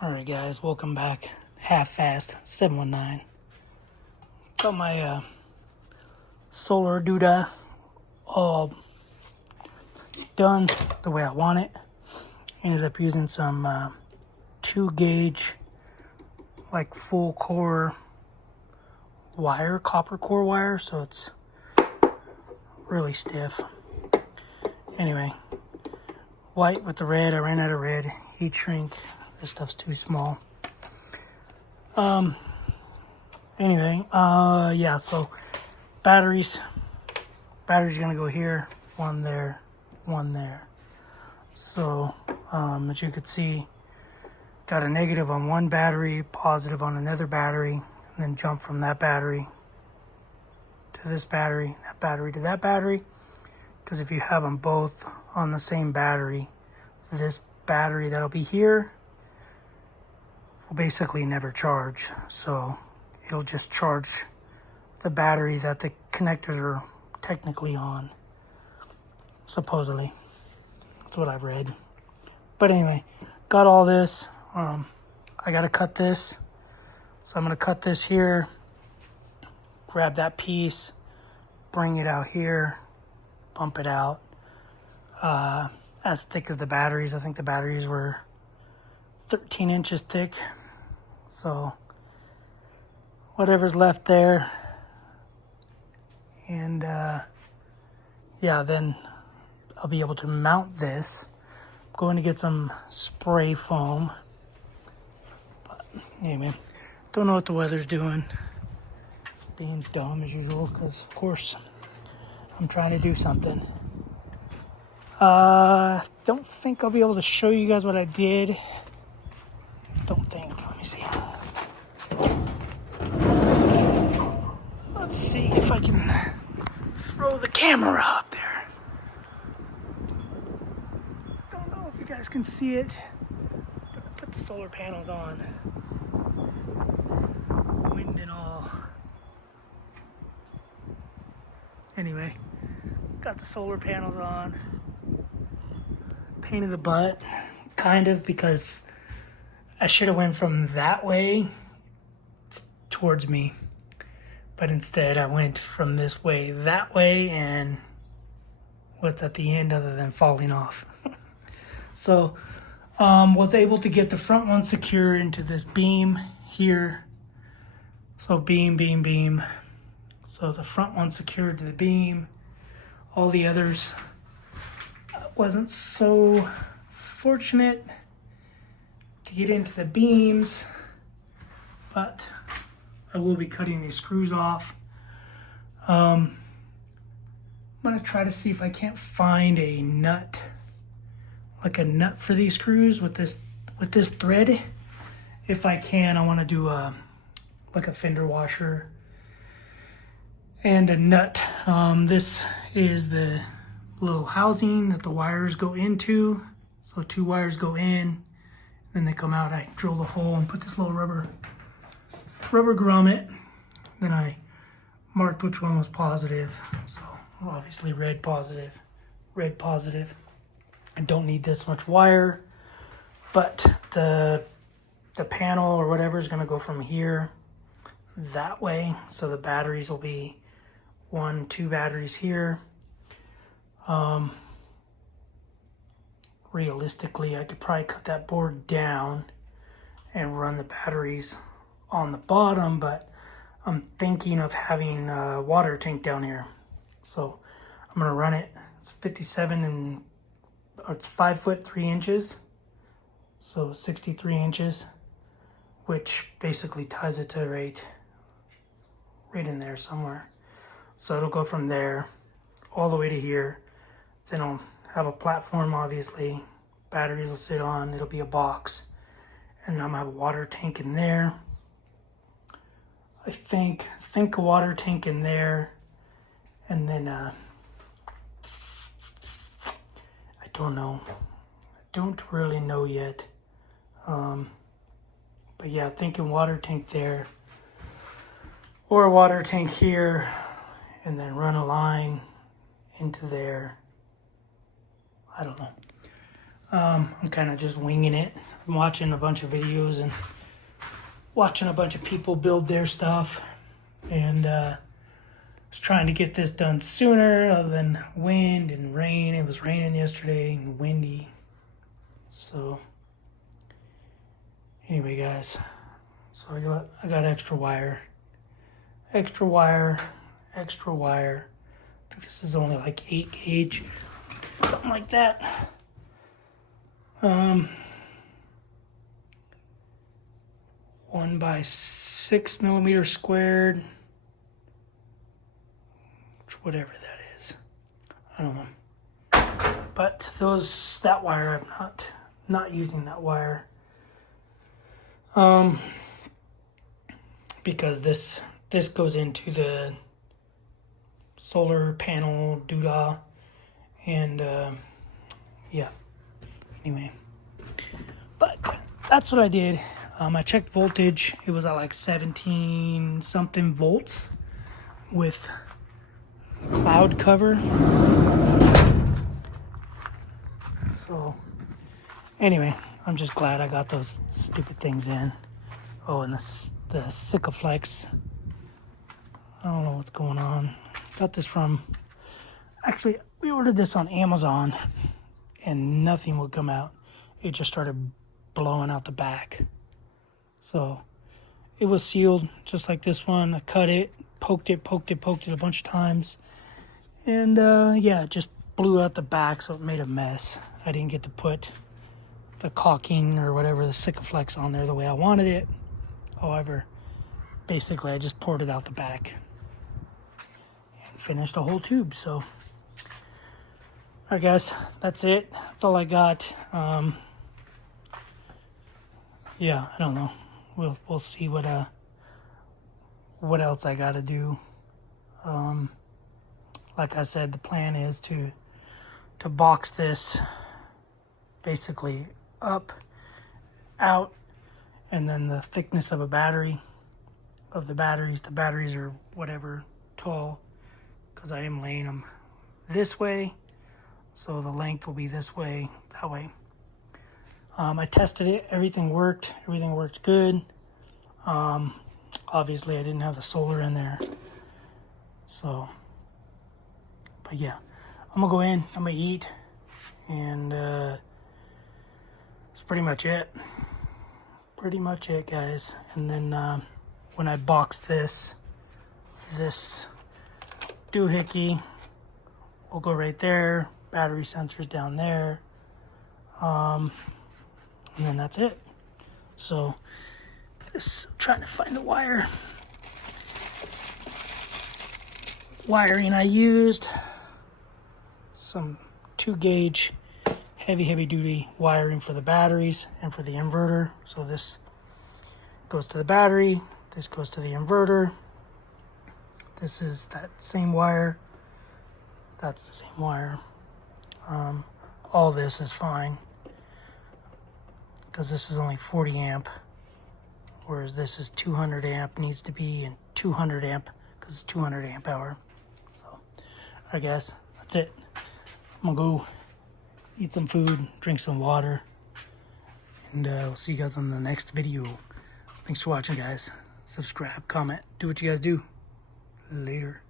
Alright guys, welcome back. Half Fast 719. Got my solar doodah all done the way I want it. Ended up using some 2-gauge like full core wire, copper core wire, so it's really stiff. Anyway, white with the red. I ran out of red. Heat shrink. This stuff's too small. Anyway, yeah, so batteries gonna go here, one there, one there. So, as you could see, got a negative on one battery, positive on another battery, and then jump from that battery to this battery, that battery to that battery. Because if you have them both on the same battery, this battery that'll be here will basically never charge. So it'll just charge the battery that the connectors are technically on, supposedly. That's what I've read. But anyway, got all this. I gotta cut this. So I'm gonna cut this here, grab that piece, bring it out here, bump it out. As thick as the batteries. I think the batteries were 13 inches thick. So whatever's left there. And yeah, then I'll be able to mount this. I'm going to get some spray foam. But anyway, don't know what the weather's doing. Being dumb as usual, because of course I'm trying to do something. Don't think I'll be able to show you guys what I did. Don't think. Let me see. Let's see if I can throw the camera up there. Don't know if you guys can see it. Put the solar panels on. Wind and all. Anyway, got the solar panels on. Pain in the butt, kind of, because I should have went from that way towards me, but instead I went from this way that way, and what's at the end other than falling off? So was able to get the front one secure into this beam here. So beam. So the front one secured to the beam. All the others wasn't so fortunate to get into the beams, but I will be cutting these screws off. I'm gonna try to see if I can't find a nut, like a nut for these screws with this thread. If I can, I want to do like a fender washer and a nut. This is the little housing that the wires go into. So 2 wires go in, then they come out. I drill the hole and put this little rubber grommet. Then I marked which one was positive. So obviously red positive. I don't need this much wire, but the panel or whatever is going to go from here that way. So the batteries will be 2 batteries here. Realistically, I could probably cut that board down and run the batteries on the bottom, but I'm thinking of having a water tank down here. So I'm gonna run it. It's 5 foot 3 inches, so 63 inches, which basically ties it to right in there somewhere. So it'll go from there all the way to here. Then I'll have a platform, obviously. Batteries will sit on. It'll be a box. And then I'm gonna have a water tank in there. I think a water tank in there. And then, I don't know. I don't really know yet. But yeah, thinking water tank there. Or a water tank here. And then run a line into there. I don't know. I'm kind of just winging it. I'm watching a bunch of videos and watching a bunch of people build their stuff, and was trying to get this done sooner other than wind and rain. It was raining yesterday and windy. So anyway, guys, so I got extra wire. I think this is only like 8 gauge, something like that. 1 by 6 millimeters squared, whatever that is. I don't know. But that wire, I'm not using that wire. Because this goes into the solar panel doodah, and yeah. Anyway, but that's what I did. I checked voltage. It was at like 17 something volts with cloud cover. So anyway, I'm just glad I got those stupid things in. Oh, and the Sikaflex. I don't know what's going on. Got this from, actually, we ordered this on Amazon and nothing would come out. It just started blowing out the back. So it was sealed just like this one. I cut it, poked it a bunch of times. And yeah, it just blew out the back, so it made a mess. I didn't get to put the caulking or whatever, the Sikaflex on there the way I wanted it. However, basically I just poured it out the back and finished a whole tube. So, alright guys, that's it. That's all I got. Yeah, I don't know. We'll see what else I gotta do. Like I said, the plan is to box this basically up, out, and then the thickness of the batteries are whatever tall, because I am laying them this way, so the length will be this way, that way. I tested it, everything worked good. Obviously I didn't have the solar in there, so, but yeah, I'm gonna go in, I'm gonna eat, and that's pretty much it, guys. And then when I box this doohickey will go right there, battery sensors down there, and then that's it. So trying to find the wiring I used, some 2 gauge heavy duty wiring for the batteries and for the inverter. So this goes to the battery, this goes to the inverter. This is that same wire, that's the same wire. All this is fine because this is only 40 amp, whereas this is 200 amp, needs to be in 200 amp because it's 200 amp hour. So, alright guys, that's it. I'm gonna go eat some food, drink some water, and we'll see you guys on the next video. Thanks for watching, guys. Subscribe, comment, do what you guys do. Later.